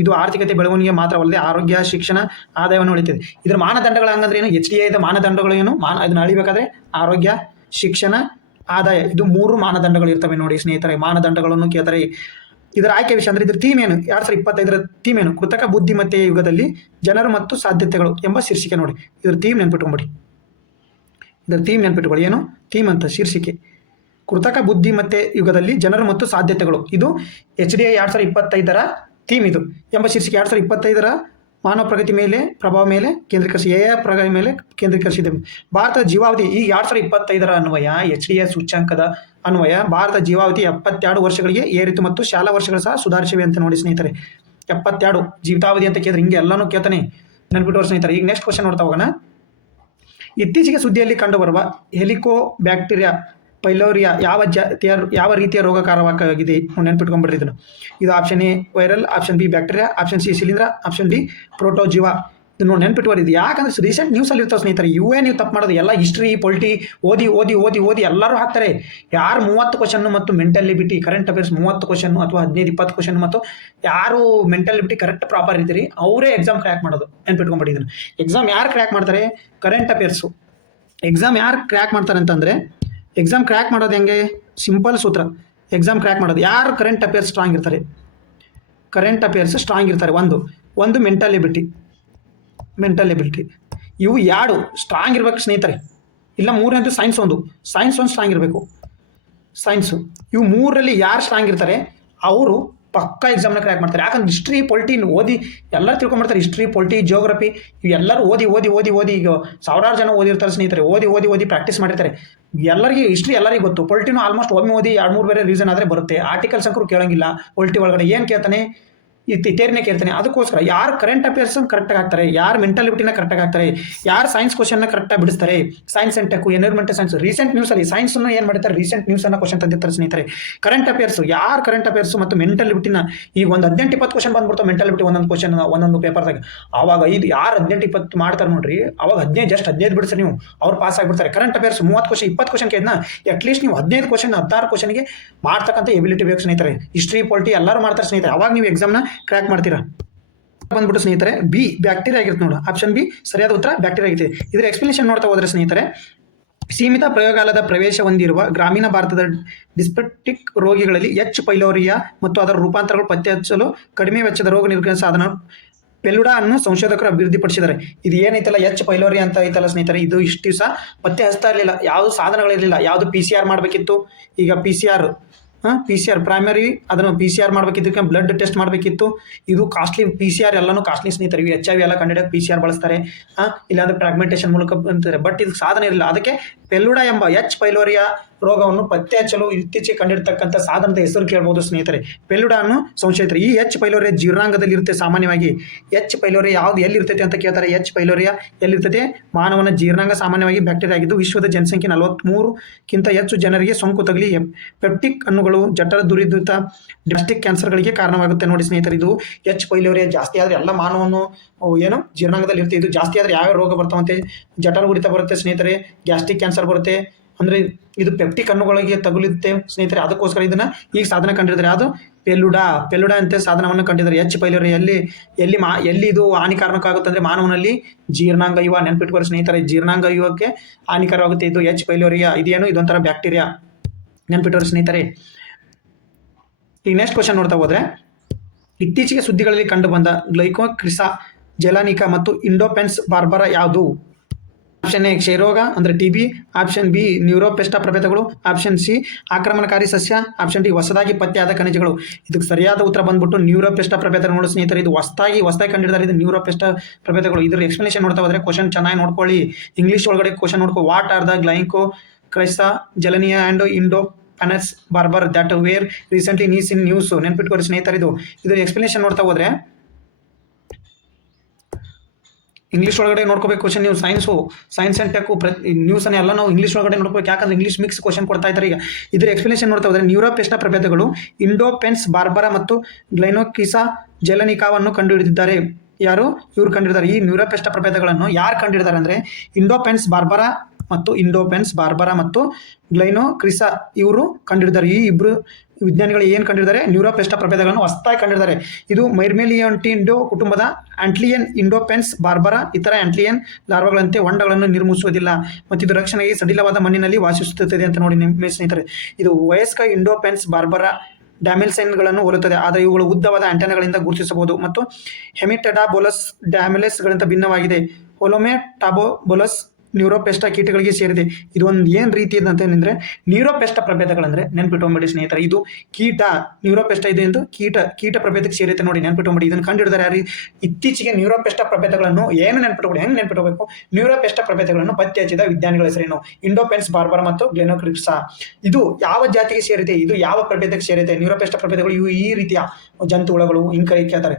ಇದು ಆರ್ಥಿಕತೆ ಬೆಳವಣಿಗೆ ಮಾತ್ರವಲ್ಲದೆ ಆರೋಗ್ಯ, ಶಿಕ್ಷಣ, ಆದಾಯವನ್ನು ಉಳಿತದೆ. ಇದರ ಮಾನದಂಡಗಳು ಹಂಗಂದ್ರೆ ಏನು? HDI ಮಾನದಂಡಗಳು ಏನು? ಇದನ್ನು ಅಳಿಬೇಕಾದ್ರೆ ಆರೋಗ್ಯ, ಶಿಕ್ಷಣ, ಆದಾಯ, ಇದು 3 ಮಾನದಂಡಗಳು ಇರ್ತವೆ ನೋಡಿ ಸ್ನೇಹಿತರೆ. ಮಾನದಂಡಗಳನ್ನು ಕೇಳ್ತಾರೆ. ಇದರ ಆಯ್ಕೆ ವಿಷಯ ಅಂದರೆ ಇದ್ರ ಥೀಮ್ ಏನು? 2025 ಥೀಮ್ ಏನು? ಕೃತಕ ಬುದ್ಧಿಮತ್ತೆಯ ಯುಗದಲ್ಲಿ ಜನರು ಮತ್ತು ಸಾಧ್ಯತೆಗಳು ಎಂಬ ಶೀರ್ಷಿಕೆ ನೋಡಿ. ಇದ್ರ ಥೀಮ್ ನೆನ್ಪಿಟ್ಕೊಂಬಿಡಿ. ಏನು ಥೀಮ್ ಅಂತ ಶೀರ್ಷಿಕೆ? ಕೃತಕ ಬುದ್ಧಿಮತ್ತೆ ಯುಗದಲ್ಲಿ ಜನರು ಮತ್ತು ಸಾಧ್ಯತೆಗಳು. ಇದು HDI 2025 ಥೀಮ್ ಇದು ಎಂಬ ಶೀರ್ಷಿಕೆ. 2025 ಮಾನವ ಪ್ರಗತಿ ಮೇಲೆ ಪ್ರಭಾವ ಮೇಲೆ ಕೇಂದ್ರೀಕರಿಸಿ AI ಪ್ರಗತಿ ಮೇಲೆ ಕೇಂದ್ರೀಕರಿಸಿದೆ. ಭಾರತದ ಜೀವಾವಧಿ ಈ 2025 ಅನ್ವಯ HDI ಸೂಚ್ಯಂಕದ ಅನ್ವಯ ಭಾರತ ಜೀವಾವಧಿ 72 ವರ್ಷಗಳಿಗೆ ಏರಿತು ಮತ್ತು ಶಾಲಾ ವರ್ಷಗಳು ಸಹ ಸುಧಾರಿಸಿವೆ ಅಂತ ನೋಡಿ ಸ್ನೇಹಿತರೆ. 72 ಜೀವಿತಾವಧಿ ಅಂತ ಕೇಳಿದ್ರೆ ಹಿಂಗೆ ಎಲ್ಲನೂ ಕೇಳ್ತಾನೆ, ನೆನ್ಪಿಟ್ಟವ್ರು ಸ್ನೇಹಿತರೆ. ಈಗ ನೆಕ್ಸ್ಟ್ ಕ್ವಶನ್ ನೋಡ್ತಾ ಹೋಗೋಣ. ಇತ್ತೀಚೆಗೆ ಸುದ್ದಿಯಲ್ಲಿ ಕಂಡುಬರುವ ಹೆಲಿಕೋಬ್ಯಾಕ್ಟೀರಿಯಾ ಪೈಲೋರಿಯಾ ಯಾವ ರೀತಿಯ ರೋಗಕಾರಕವಾಗಿದೆ ನೆನ್ಪಿಟ್ಕೊಂಡ್ಬಿಡ್ರಿ ಇದನ್ನು. ಇದು option A viral, option B bacteria, option C ಶಿಲೀಂಧ್ರ, ಆಪ್ಷನ್ ಡಿ ಪ್ರೋಟೋಜೀವ. ಇದನ್ನು ನೆನ್ಪಿಟ್ಕೋರಿ. ಇದು ಯಾಕಂದ್ರೆ ರೀಸೆಂಟ್ ನ್ಯೂಸಲ್ಲಿ ಇರ್ತಾವೆ ಸ್ನೇಹಿತರೆ. ಇವೇ ನೀವು ತಪ್ಪು ಮಾಡೋದು ಎಲ್ಲ ಹಿಸ್ಟ್ರಿ ಪೊಲಿಟಿ ಓದಿ ಎಲ್ಲರೂ ಹಾಕ್ತಾರೆ. ಯಾರು 30 ಕ್ವಶನ್ ಮತ್ತು ಮೆಂಟಲಿಬಿಟಿ ಕರೆಂಟ್ ಅಫೇರ್ಸ್ 30 ಕ್ವಶನ್ ಅಥವಾ 15-20 ಕ್ವಶನ್ ಮತ್ತು ಯಾರು ಮೆಂಟಲಿಬಿಟಿ ಕರೆಕ್ಟ್ ಪ್ರಾಪರ್ ಇದ್ದೀರಿ ಅವರೇ ಎಕ್ಸಾಮ್ ಕ್ರ್ಯಾಕ್ ಮಾಡೋದು. ನೆನ್ಪಿಟ್ಕೊಂಡ್ಬಿಡಿ ಇದನ್ನು. ಎಕ್ಸಾಮ್ ಯಾರು ಕ್ರ್ಯಾಕ್ ಮಾಡ್ತಾರೆ? ಕರೆಂಟ್ ಅಫೇರ್ಸು ಎಕ್ಸಾಮ್ ಯಾರು ಕ್ರ್ಯಾಕ್ ಮಾಡ್ತಾರೆ ಅಂತಂದರೆ, ಎಕ್ಸಾಮ್ ಕ್ರ್ಯಾಕ್ ಮಾಡೋದು ಹೆಂಗೆ? ಸಿಂಪಲ್ ಸೂತ್ರ. ಎಕ್ಸಾಮ್ ಕ್ರ್ಯಾಕ್ ಮಾಡೋದು ಯಾರು ಕರೆಂಟ್ ಅಫೇರ್ಸ್ ಸ್ಟ್ರಾಂಗ್ ಇರ್ತಾರೆ. ಕರೆಂಟ್ ಅಫೇರ್ಸ್ ಸ್ಟ್ರಾಂಗ್ ಇರ್ತಾರೆ. ಒಂದು ಮೆಂಟಲಿಬಿಟಿ ಇವು ಎರಡು ಸ್ಟ್ರಾಂಗ್ ಇರಬೇಕು ಸ್ನೇಹಿತರೆ. ಇಲ್ಲ ಮೂರನೇದು ಸೈನ್ಸ್ ಒಂದು ಸ್ಟ್ರಾಂಗ್ ಇರಬೇಕು. ಸೈನ್ಸು ಇವು ಮೂರರಲ್ಲಿ ಯಾರು ಸ್ಟ್ರಾಂಗ್ ಇರ್ತಾರೆ ಅವರು ಪಕ್ಕಾ ಎಕ್ಸಾಮ್ನ ಕ್ರ್ಯಾಕ್ ಮಾಡ್ತಾರೆ. ಯಾಕಂದ್ರೆ ಹಿಸ್ಟ್ರಿ ಪೊಲಿಟಿ ಓದಿ ಎಲ್ಲರೂ ತಿಳ್ಕೊಂಡ್ಬಿಡ್ತಾರೆ. ಹಿಸ್ಟ್ರಿ ಪೊಲಿಟಿ ಜಿಯೋಗ್ರಫಿ ಇವೆಲ್ಲರೂ ಓದಿ ಈಗ ಸಾವಿರಾರು ಜನ ಓದಿರ್ತಾರೆ ಸ್ನೇಹಿತರೆ. ಓದಿ ಪ್ರಾಕ್ಟೀಸ್ ಮಾಡಿರ್ತಾರೆ. ಎಲ್ಲರಿಗೂ ಹಿಸ್ಟ್ರಿ ಎಲ್ಲರಿಗೂ ಗೊತ್ತು. ಪೊಲಿಟಿನೂ ಆಲ್ಮೋಸ್ಟ್ ಒಮ್ಮೆ ಓದಿ 2-3 ಬೇರೆ ರೀಸನ್ ಆದರೆ ಬರುತ್ತೆ. ಆರ್ಟಿಕಲ್ಸ್ ಅಂಕರು ಕೇಳೋಂಗಿಲ್ಲ. ಪೊಲಿಟಿ ಒಳಗಡೆ ಏನು ಕೇಳ್ತಾನೆ, ತೇರಿನೇ ಕೇಳ್ತಾನೆ. ಅದಕ್ಕೋಸ್ಕರ ಯಾರು ಕರೆಂಟ್ ಅಫೇರ್ಸ್ ಕರೆಕ್ಟಾಗಿ ಹಾಕ್ತಾರೆ, ಯಾರು ಮೆಂಟಾಲಿಟಿನ ಕರೆಕ್ಟಾಗಿ ಹಾಕ್ತಾರೆ, ಯಾರು ಸೈನ್ಸ್ ಕ್ವಶನ್ನ ಕರೆಕ್ಟಾಗಿ ಬಿಡಿಸ್ತಾರೆ, science and tech, environmental science, recent ನ್ಯೂಸಲ್ಲಿ ಸೈನ್ಸನ್ನು ಏನು ಮಾಡ್ತಾರೆ, ರೀಸೆಂಟ್ ನ್ಯೂಸನ್ನು ಕ್ವಶನ್ ತಂದಿರ್ತಾರೆ ಸ್ನೇಹಿತರೆ. ಕರೆಂಟ್ ಅಫೇರ್ಸ್ ಯಾರು ಕರೆಂಟ್ ಅಫೇರ್ಸ್ ಮತ್ತು ಮೆಂಟಾಲಿಟಿನ ಈಗ ಒಂದು 18-20 ಕ್ವಶನ್ ಬಂದ್ಬಿಡ್ತಾವೆ ಮೆಂಟಾಲಿಟಿ ಒಂದೊಂದು ಪೇಪರ್ದಾಗ. ಆವಾಗ ಯಾರು 18-20 ಮಾಡ್ತಾರೆ ನೋಡ್ರಿ, ಅವಾಗ 15 ಬಿಡಿಸ್ರಿ ನೀವು, ಅವ್ರು ಪಾಸ್ ಆಗಿಬಿಡ್ತಾರೆ. ಕರೆಂಟ್ ಅಫೇರ್ಸ್ 30 ಕ್ವಶನ್ 20 ಕ್ವಶನ್ ಕೇಳಿದ್ನ ಅಟ್ಲೀಸ್ಟ್ ನೀವು 15 ಕ್ವಶನ್ 16 ಕ್ವಶನ್ಗೆ ಮಾಡ್ತಕ್ಕಂಥ ಎಬಿಲಿಟಿ ಬೇಕು ಸ್ನೇಹಿತರೆ. ಹಿಸ್ಟ್ರಿ ಪೊಲಿಟಿ ಎಲ್ಲರೂ ಮಾಡ್ತಾರೆ ಸ್ನೇಹಿತರೆ. ಅವಾಗ ನೀವು ಎಕ್ಸಾಮ್ನ ಕ್ರ್ಯಾಕ್ ಮಾಡ್ತೀರಾ. ಬಂದ್ಬಿಟ್ಟು ಸ್ನೇಹಿತರೆ ಬಿ ಬ್ಯಾಕ್ಟೀರಿಯಾ ಆಗಿರುತ್ತೆ ನೋಡು. ಆಪ್ಷನ್ ಬಿ ಸರಿಯಾದ ಉತ್ತರ ಬ್ಯಾಕ್ಟೀರಿಯಾ ಆಗಿದೆ. ಇದರ ಎಕ್ಸ್ಪ್ಲನೇಷನ್ ನೋಡ್ತಾ ಹೋದ್ರೆ ಸ್ನೇಹಿತರೆ, ಸೀಮಿತ ಪ್ರಯೋಗಾಲಯದ ಪ್ರವೇಶ ಹೊಂದಿರುವ ಗ್ರಾಮೀಣ ಭಾರತದ ಡಿಸ್ಪೆಪ್ಟಿಕ್ ರೋಗಿಗಳಲ್ಲಿ ಎಚ್ ಪೈಲೋರಿಯಾ ಮತ್ತು ಅದರ ರೂಪಾಂತರಗಳು ಪತ್ತೆ ಹಚ್ಚಲು ಕಡಿಮೆ ವೆಚ್ಚದ ರೋಗ ನಿರ್ವಹಣಾ ಸಾಧನ ಪೆಲುಡಾ ಅನ್ನು ಸಂಶೋಧಕರು ಅಭಿವೃದ್ಧಿಪಡಿಸಿದ್ದಾರೆ. ಇದು ಏನೈತಲ್ಲ ಎಚ್ ಪೈಲೋರಿಯಾ ಅಂತ ಐತಲ್ಲ ಸ್ನೇಹಿತರೆ, ಇದು ಇಷ್ಟು ದಿವಸ ಪತ್ತೆ ಹಚ್ತಾ ಇರಲಿಲ್ಲ. ಯಾವುದು ಸಾಧನಗಳಿರಲಿಲ್ಲ. ಯಾವುದು PCR ಮಾಡಬೇಕಿತ್ತು. ಈಗ PCR ಪ್ರೈಮರಿ ಅದನ್ನು PCR ಮಾಡಬೇಕಿದ್ದಕ್ಕೆ ಬ್ಲಡ್ ಟೆಸ್ಟ್ ಮಾಡಬೇಕಿತ್ತು. ಇದು ಕಾಸ್ಟ್ಲಿ. PCR ಎಲ್ಲನೂ ಕಾಸ್ಟ್ಲಿ ಸ್ನೇಹಿತರೆ. ಇವು HIV ಎಲ್ಲ ಕಂಡಿಡಿಯೋಕೆ PCR ಬಳಸ್ತಾರೆ. ಇಲ್ಲಾಂದ್ರೆ ಫ್ರಾಗ್ಮೆಂಟೇಷನ್ ಮೂಲಕ ಅಂತಾರೆ. ಬಟ್ ಇದು ಸಾಧನ ಇರಲಿಲ್ಲ. ಅದಕ್ಕೆ ಪೆಲುಡಾ ಎಂಬ ಎಚ್ ಪೈಲೋರಿಯಾ ರೋಗವನ್ನು ಪತ್ತೆ ಹಚ್ಚಲು ಇತ್ತೀಚೆಗೆ ಕಂಡಿರ್ತಕ್ಕಂಥ ಸಾಧನದ ಹೆಸರು ಕೇಳ್ಬೋದು ಸ್ನೇಹಿತರೆ. ಪೆಲುಡಾ ಅನ್ನು ಸಂಶೋಧಿತರು. ಈ ಎಚ್ ಪೈಲೋರಿಯಾ ಜೀರ್ಣಾಂಗದಲ್ಲಿ ಇರುತ್ತೆ ಎಲ್ಲಿ ಎಲ್ಲಿರ್ತೈತೆ ಅಂತ ಕೇಳ್ತಾರೆ. ಎಚ್ ಪೈಲೋರಿಯಾ ಎಲ್ಲಿರ್ತೈತೆ? ಮಾನವನ ಜೀರ್ಣಾಂಗ. ಸಾಮಾನ್ಯವಾಗಿ ಬ್ಯಾಕ್ಟೀರಿಯಾ ಆಗಿದ್ದು ವಿಶ್ವದ ಜನಸಂಖ್ಯೆ 43ಕ್ಕಿಂತ ಹೆಚ್ಚು ಜನರಿಗೆ ಸೋಂಕು ತಗಲಿ ಪೆಪ್ಟಿಕ್ ಅಣುಗಳು ಜಠರ ದುರಿತ ಗ್ಯಾಸ್ಟ್ರಿಕ್ ಕ್ಯಾನ್ಸರ್ಗಳಿಗೆ ಕಾರಣವಾಗುತ್ತೆ ನೋಡಿ ಸ್ನೇಹಿತರೆ. ಇದು ಎಚ್ ಪೈಲೋರಿಯಾ ಜಾಸ್ತಿ ಆದರೆ ಎಲ್ಲ ಮಾನವನು ಜೀರ್ಣಾಂಗದಲ್ಲಿ ಇರುತ್ತೆ. ಇದು ಜಾಸ್ತಿ ಆದರೆ ಯಾವ ರೋಗ ಬರ್ತಾವಂತೆ? ಜಠರ ಉರಿತ ಬರುತ್ತೆ ಸ್ನೇಹಿತರೆ, ಗ್ಯಾಸ್ಟ್ರಿಕ್ ಕ್ಯಾನ್ಸರ್ ಬರುತ್ತೆ. ಅಂದರೆ ಇದು ಪೆಪ್ಟಿಕ್ ಅಣುಗಳಿಗೆ ತಗುಲುತ್ತೆ ಸ್ನೇಹಿತರೆ. ಅದಕ್ಕೋಸ್ಕರ ಇದನ್ನು ಈಗ ಸಾಧನ ಕಂಡಿದ್ದಾರೆ. ಅದು ಪೆಲುಡಾ ಅಂತ ಸಾಧನವನ್ನು ಕಂಡಿದ್ದಾರೆ. ಎಚ್ ಪೈಲೋರಿಯಾ ಎಲ್ಲಿ ಇದು ಹಾನಿಕಾರಕ ಆಗುತ್ತೆ ಅಂದರೆ ಮಾನವನಲ್ಲಿ ಜೀರ್ಣಾಂಗ ಯುವ. ನೆನ್ಪಿಟ್ಕೋರಿ ಸ್ನೇಹಿತರೆ, ಜೀರ್ಣಾಂಗ ಯುವಕ್ಕೆ ಹಾನಿಕಾರವಾಗುತ್ತೆ ಇದು ಎಚ್ ಪೈಲೋರಿಯಾ. ಇದೊಂಥರ ಬ್ಯಾಕ್ಟೀರಿಯಾ. ನೆನ್ಪಿಟ್ಟವ್ರಿ ಸ್ನೇಹಿತರೆ. ಈಗ ನೆಕ್ಸ್ಟ್ ಕ್ವಶನ್ ನೋಡ್ತಾ ಹೋದ್ರೆ, ಇತ್ತೀಚೆಗೆ ಸುದ್ದಿಗಳಲ್ಲಿ ಕಂಡು ಬಂದ ಗ್ಲೈಕೋಕ್ರಿಸಾ ಜೆಲಾನಿಕಾ ಮತ್ತು ಇಂಡೋಪೆನ್ಸ್ ಬಾರ್ಬರಾ ಯಾವುದು? ಆಪ್ಷನ್ ಎ ಕ್ಷಯರೋಗ ಅಂದರೆ TB, ಆಪ್ಷನ್ ಬಿ ನ್ಯೂರೋಪೆಸ್ಟಾ ಪ್ರಭೇದಗಳು, ಆಪ್ಷನ್ ಸಿ ಆಕ್ರಮಣಕಾರಿ ಸಸ್ಯ, ಆಪ್ಷನ್ ಡಿ ಹೊಸದಾಗಿ ಪತ್ತೆಯಾದ ಖನಿಜಗಳು. ಇದಕ್ಕೆ ಸರಿಯಾದ ಉತ್ತರ ಬಂದ್ಬಿಟ್ಟು ನ್ಯೂರೋಪೆಸ್ಟಾ ಪ್ರಭೇದಗಳು ನೋಡಿ ಸ್ನೇಹಿತರೆ. ಇದು ಹೊಸದಾಗಿ ಕಂಡಿದ್ದಾರೆ. ಇದು ನ್ಯೂರೋಪೆಸ್ಟಾ ಪ್ರಭೇದಗಳು. ಇದರ ಎಕ್ಸ್ಪ್ಲನೇಷನ್ ನೋಡ್ತಾ ಹೋದ್ರೆ ಕ್ವಶನ್ ಚೆನ್ನಾಗಿ ನೋಡ್ಕೊಳ್ಳಿ. ಇಂಗ್ಲೀಷ್ ಒಳಗಡೆ ಕ್ವಶನ್ ನೋಡ್ಕೊ. What are the Glycochrysa zelanica and Indopens barbar that were recently ನೀಸ್ ಇನ್ ನ್ಯೂಸ್. ನೆನ್ಪಿಟ್ಕೋರಿ ಸ್ನೇಹಿತರೆ. ಇದರ ಎಕ್ಸ್ಪ್ಲನೇಷನ್ ನೋಡ್ತಾ ಹೋದ್ರೆ ಇಂಗ್ಲೀಷ್ ಒಳಗಡೆ ನೋಡ್ಕೋಬೇಕು ಕ್ವಶನ್. ನೀವು ಸೈನ್ಸ್ ಆ್ಯಂಡ್ ಟೆಕ್ ನ್ಯೂಸನ್ನು ಎಲ್ಲ ನಾವು ಇಂಗ್ಲೀಷ್ ಒಳಗಡೆ ನೋಡ್ಕೋಬೇಕು. ಯಾಕಂದ್ರೆ ಇಂಗ್ಲೀಷ್ ಮಿಕ್ಸ್ ಕ್ವಶನ್ ಕೊಡ್ತಾ ಇದ್ದಾರೆ. ಈಗ ಇದರ ಎಕ್ಸ್ಪ್ಲನೇಷನ್ ನೋಡ್ತಾ ಹೋದ್ರೆ, ನ್ಯೂರೋಪೆಸ್ಟಾ ಪ್ರಭೇದಗಳು ಇಂಡೋಪೆನ್ಸ್ ಬಾರ್ಬರಾ ಮತ್ತು ಗ್ಲೈಕೋಕ್ರಿಸಾ ಜೆಲಾನಿಕಾವನ್ನು ಕಂಡುಹಿಡಿದಿದ್ದಾರೆ. ಯಾರು? ಇವರು ಕಂಡಿಡಿದ್ದಾರೆ. ಈ ನ್ಯೂರೋಪೆಸ್ಟಾ ಪ್ರಭೇದಗಳನ್ನು ಯಾರು ಕಂಡುಹಿಡಿದಾರೆ ಅಂದರೆ ಇಂಡೋಪೆನ್ಸ್ ಬಾರ್ಬರಾ ಮತ್ತು ಗ್ಲೈಕೋಕ್ರಿಸಾ ಇವರು ಕಂಡುಹಿಡಿದಾರೆ. ಈ ಇಬ್ಬರು ವಿಜ್ಞಾನಿಗಳು ಏನು ಕಂಡಿದ್ದಾರೆ? ನ್ಯೂರೋಪೆಸ್ಟಾ ಪ್ರಭೇದಗಳನ್ನು ಹೊಸದಾಗಿ ಕಂಡಿದ್ದಾರೆ. ಇದು ಮೈರ್ಮೇಲಿಯಂಟಿಂಡೋ ಕುಟುಂಬದ ಆಂಟ್ಲಿಯನ್ ಇಂಡೋಪೆನ್ಸ್ ಬಾರ್ಬರಾ ಇತರ ಆಂಟ್ಲಿಯನ್ ಲಾರ್ವಾಗಳಂತೆ ಹೊಂಡಗಳನ್ನು ನಿರ್ಮಿಸುವುದಿಲ್ಲ ಮತ್ತು ಇದು ರಕ್ಷಣೆಗೆ ಸಡಿಲವಾದ ಮಣ್ಣಿನಲ್ಲಿ ವಾಸಿಸುತ್ತದೆ ಅಂತ ನೋಡಿ ನಿಮ್ಮ ಸ್ನೇಹಿತರೆ. ಇದು ವಯಸ್ಕ ಇಂಡೋಪೆನ್ಸ್ ಬಾರ್ಬರಾ ಡ್ಯಾಮೆಲ್ಸೈನ್ಗಳನ್ನು ಹೋಲುತ್ತದೆ, ಆದರೆ ಇವುಗಳು ಉದ್ದವಾದ ಆಂಟೆನಾಗಳಿಂದ ಗುರುತಿಸಬಹುದು ಮತ್ತು ಹೆಮಿಟೆಡಾಬೋಲಸ್ ಡ್ಯಾಮೆಲೆಸ್ಗಳಿಂದ ಭಿನ್ನವಾಗಿದೆ. ಹೊಲೊಮೆಟಾಬೋಲಸ್ ನ್ಯೂರೋಪೆಸ್ಟಾ ಕೀಟಗಳಿಗೆ ಸೇರಿದೆ. ಇದೊಂದು ಏನು ರೀತಿ ಅಂತಂದರೆ ನ್ಯೂರೋಪೆಸ್ಟಾ ಪ್ರಭೇದಗಳಂದರೆ ನೆನ್ಪಿಟ್ಕೊಂಬಿಡಿ ಸ್ನೇಹಿತರೆ. ಇದು ಕೀಟ. ನ್ಯೂರೋಪೆಸ್ಟಾ ಇದೆ ಎಂದು ಕೀಟ ಪ್ರಭೇದಕ್ಕೆ ಸೇರುತ್ತೆ ನೋಡಿ. ನೆನ್ಪಿಟ್ಕೊಂಬಿಡಿ. ಇದನ್ನು ಕಂಡುಹಿಡಿದಾರೆ ಯಾರು? ಇತ್ತೀಚೆಗೆ ನ್ಯೂರೋಪೆಸ್ಟಾ ಪ್ರಭೇದಗಳನ್ನು ಏನು ನೆನ್ಪಿಟ್ಕೊಳ್ಳಿ, ಹೆಂಗೆ ನೆನ್ಪಿಟ್ಕೋಬೇಕು? ನ್ಯೂರೋಪೆಸ್ಟಾ ಪ್ರಭೇದಗಳನ್ನು ಪತ್ತೆ ಹಚ್ಚಿದ ವಿಜ್ಞಾನಿಗಳ ಹೆಸರೇನು? ಇಂಡೋಪೆನ್ಸ್ ಬಾರ್ಬರಾ ಮತ್ತು ಗ್ಲೈಕೋಕ್ರಿಸಾ. ಇದು ಯಾವ ಜಾತಿಗೆ ಸೇರಿದೆ? ಇದು ಯಾವ ಪ್ರಭೇದಕ್ಕೆ ಸೇರಿದೆ? ನ್ಯೂರೋಪೆಸ್ಟಾ ಪ್ರಭೇದಗಳು ಇವು ಈ ರೀತಿಯ ಜಂತುಹುಳಗಳು ಹಿಂಗೆ ಕೇಳ್ತಾರೆ.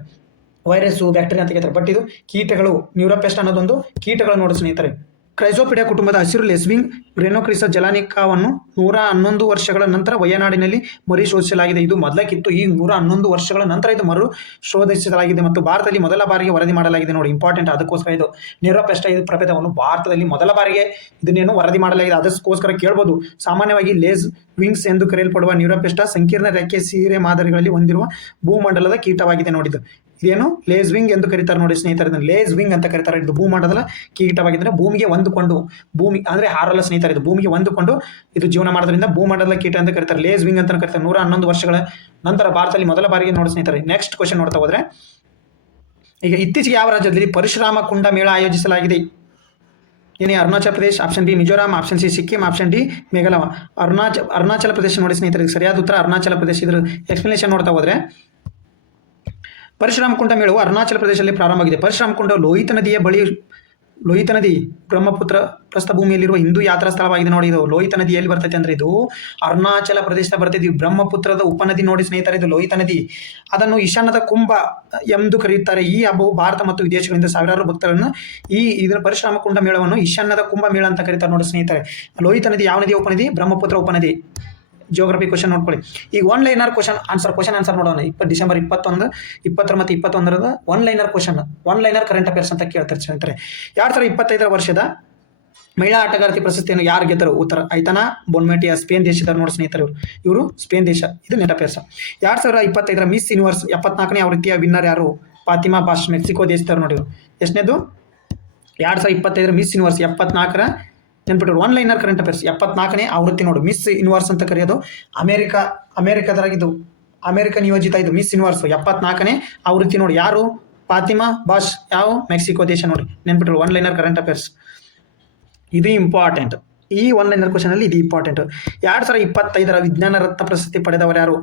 ವೈರಸ್ಸು ಬ್ಯಾಕ್ಟೀರಿಯಾ ಅಂತ ಕೇಳ್ತಾರೆ. ಬಟ್ ಇದು ಕೀಟಗಳು. ನ್ಯೂರೋಪೆಸ್ಟಾ ಅನ್ನೋದೊಂದು ಕೀಟಗಳು ನೋಡಿ ಸ್ನೇಹಿತರೆ. ಕ್ರೈಸೋಪಿಡಿಯಾ ಕುಟುಂಬದ ಹಸಿರು ಲೆಸ್ಬಿಂಗ್ ಬ್ರೆನೋಕ್ರಿಸ ಜಲಾನಿಕಾವನ್ನು 111 ವರ್ಷಗಳ ನಂತರ ವಯನಾಡಿನಲ್ಲಿ ಮರುಶೋಧಿಸಲಾಗಿದೆ. ಇದು ಮೊದಲಕ್ಕಿತ್ತು, ಈ 111 ವರ್ಷಗಳ ನಂತರ ಇದು ಮರುಶೋಧಿಸಲಾಗಿದೆ ಮತ್ತು ಭಾರತದಲ್ಲಿ ಮೊದಲ ಬಾರಿಗೆ ವರದಿ ಮಾಡಲಾಗಿದೆ. ನೋಡಿ, ಇಂಪಾರ್ಟೆಂಟ್, ಅದಕ್ಕೋಸ್ಕರ ಇದು ನ್ಯೂರೋಪೆಸ್ಟ ಈ ಪ್ರಭೇದವನ್ನು ಭಾರತದಲ್ಲಿ ಮೊದಲ ಬಾರಿಗೆ ಇದನ್ನೇನು ವರದಿ ಮಾಡಲಾಗಿದೆ. ಅದಕ್ಕೋಸ್ಕರ ಕೇಳ್ಬೋದು. ಸಾಮಾನ್ಯವಾಗಿ ಲೇಸ್ ವಿಂಗ್ಸ್ ಎಂದು ಕರೆಯಲ್ಪಡುವ ನ್ಯೂರೋಪೆಸ್ಟ ಸಂಕೀರ್ಣ ರೆಕ್ಕೆ ಸೀರೆ ಮಾದರಿಗಳಲ್ಲಿ ಹೊಂದಿರುವ ಭೂಮಂಡಲದ ಕೀಟವಾಗಿದೆ. ನೋಡಿದ್ದು ಇದೇನು ಲೇಸ್ ವಿಂಗ್ ಎಂದು ಕರೀತಾರೆ. ನೋಡಿ ಸ್ನೇಹಿತರೆ, ಲೇಸ್ ವಿಂಗ್ ಅಂತ ಕರೀತಾರೆ. ಇದು ಭೂಮಂಡಲದ ಕೀಟವಾಗಿದ್ದರೆ ಭೂಮಿಗೆ ಹೊಂದಿಕೊಂಡು, ಭೂಮಿ ಅಂದರೆ ಹಾರಲ್ಲ ಸ್ನೇಹಿತರೆ, ಇದು ಭೂಮಿಗೆ ಹೊಂದಿಕೊಂಡು ಇದು ಜೀವನ ಮಾಡೋದ್ರಿಂದ ಭೂಮಂಡಲದ ಕೀಟ ಅಂತ ಕರೀತಾರೆ. ಲೇಸ್ ವಿಂಗ್ ಅಂತ ಕರೀತಾರೆ. 111 ವರ್ಷಗಳ ನಂತರ ಭಾರತದಲ್ಲಿ ಮೊದಲ ಬಾರಿಗೆ ನೋಡಿ ಸ್ನೇಹಿತರೆ. ನೆಕ್ಸ್ಟ್ ಕ್ವಶನ್ ನೋಡ್ತಾ ಹೋದ್ರೆ, ಈಗ ಇತ್ತೀಚೆಗೆ ಯಾವ ರಾಜ್ಯದಲ್ಲಿ ಪರಶುರಾಮ ಕುಂಡ ಮೇಳ ಆಯೋಜಿಸಲಾಗಿದೆ? ಏನೇ Arunachal Pradesh, option B Mizoram, option C Sikkim, option D Meghalaya. Arunachal Pradesh ನೋಡಿ ಸ್ನೇಹಿತರೆ, ಸರಿಯಾದ ಉತ್ತರ ಅರುಣಾಚಲ ಪ್ರದೇಶ. ಇದ್ರ ಎಕ್ಸ್ಪ್ಲನೇಷನ್ ನೋಡ್ತಾ ಹೋದ್ರೆ, ಪರಶುರಾಮ ಕುಂಡ ಮೇಳವು ಅರುಣಾಚಲ ಪ್ರದೇಶದಲ್ಲಿ ಪ್ರಾರಂಭವಾಗಿದೆ. ಪರಶುರಾಮ ಕುಂಡ ಲೋಹಿತ ನದಿಯ ಬಳಿ, ಲೋಹಿತ ನದಿ ಬ್ರಹ್ಮಪುತ್ರ ಪ್ರಸ್ಥಭೂಮಿಯಲ್ಲಿರುವ ಹಿಂದೂ ಯಾತ್ರಾ ಸ್ಥಳವಾಗಿದೆ. ನೋಡಿ, ಇದು ಲೋಹಿತ ನದಿ ಎಲ್ಲಿ ಬರ್ತೈತೆ ಅಂದರೆ ಇದು ಅರುಣಾಚಲ ಪ್ರದೇಶದ ಬರ್ತೈತಿ. ಬ್ರಹ್ಮಪುತ್ರದ ಉಪನದಿ ನೋಡಿ ಸ್ನೇಹಿತರೆ, ಇದು ಲೋಹಿತ ನದಿ. ಅದನ್ನು ಈಶಾನ್ಯದ ಕುಂಭ ಎಂದು ಕರೆಯುತ್ತಾರೆ. ಈ ಹಬ್ಬವು ಭಾರತ ಮತ್ತು ವಿದೇಶಗಳಿಂದ ಸಾವಿರಾರು ಭಕ್ತರನ್ನು ಇದರ ಪರಶುರಾಮ ಕುಂಡ ಮೇಳವನ್ನು ಈಶಾನ್ಯದ ಕುಂಭ ಮೇಳ ಅಂತ ಕರೀತಾರೆ. ನೋಡಿ ಸ್ನೇಹಿತರೆ, ಲೋಹಿತ ನದಿ ಯಾವ ನದಿಯ ಉಪನದಿ? ಬ್ರಹ್ಮಪುತ್ರ ಉಪನದಿ. ಜಿಯೋಗ್ರಫಿ ಕ್ವಶನ್ ನೋಡ್ಕೊಳ್ಳಿ. ಈಗ ಒನ್ ಲೈನರ್ ಕ್ವಶನ್ ಆನ್ಸರ್ ನೋಡೋಣ. ಡಿಸೆಂಬರ್ 20 ಮತ್ತು 21 one liner question, one liner current affairs ಅಂತ ಕೇಳ್ತಾರೆ ಸ್ನೇಹಿತರೆ. 2025 ವರ್ಷದ ಮಹಿಳಾ ಆಟಗಾರ್ತಿ ಪ್ರಶಸ್ತಿಯನ್ನು ಯಾರು ಗೆದ್ದರು? ಉತ್ತರ ಐತನಾ ಬೊನ್ಮೆಟಿಯಾ, ಸ್ಪೇನ್ ದೇಶದವರು ನೋಡಿ ಸ್ನೇಹಿತರೆ. ಇವರು ಸ್ಪೇನ್ ದೇಶ. ಇದು ನೆಟ್ ಅಫೇರ್ಸ್. 2025 ಮಿಸ್ ಯೂನಿವರ್ಸ್ 74ನೇ ಆವೃತ್ತಿಯ ವಿನ್ನರ್ ಯಾರು? ಫಾತಿಮಾ ಬಾಷ್, ಮೆಕ್ಸಿಕೋ ದೇಶದವರು ನೋಡಿ. ಎಷ್ಟನೇದು? 2025 ಮಿಸ್ ಯೂನಿವರ್ಸ್ 74ರ ನೆನ್ಪಿಟ್ಟರು. ಒನ್ ಲೈನರ್ ಕರೆಂಟ್ ಅಫೇರ್ಸ್ 74ನೇ ಆವೃತ್ತಿ ನೋಡು. ಮಿಸ್ ಯೂನಿವರ್ಸ್ ಅಂತ ಕರೆಯೋದು ಅಮೆರಿಕದರಾಗಿದ್ದು, ಅಮೆರಿಕ ನಿಯೋಜಿತ ಇದು ಮಿಸ್ ಯೂನಿವರ್ಸ್ 74ನೇ ಆವೃತ್ತಿ ನೋಡಿ. ಯಾರು? Fatima Bosch. ಯಾವ? ಮೆಕ್ಸಿಕೋ ದೇಶ ನೋಡಿ. ನೆನ್ಪಿಟ್ಟರು. ಒನ್ ಲೈನರ್ ಕರೆಂಟ್ ಅಫೇರ್ಸ್ ಇದು ಇಂಪಾರ್ಟೆಂಟ್. ಈ ಒನ್ ಲೈನರ್ ಕ್ವಶನ್ ಅಲ್ಲಿ ಇದು ಇಂಪಾರ್ಟೆಂಟ್. 2025 ವಿಜ್ಞಾನ ರತ್ನ ಪ್ರಶಸ್ತಿ ಪಡೆದವರು ಯಾರು?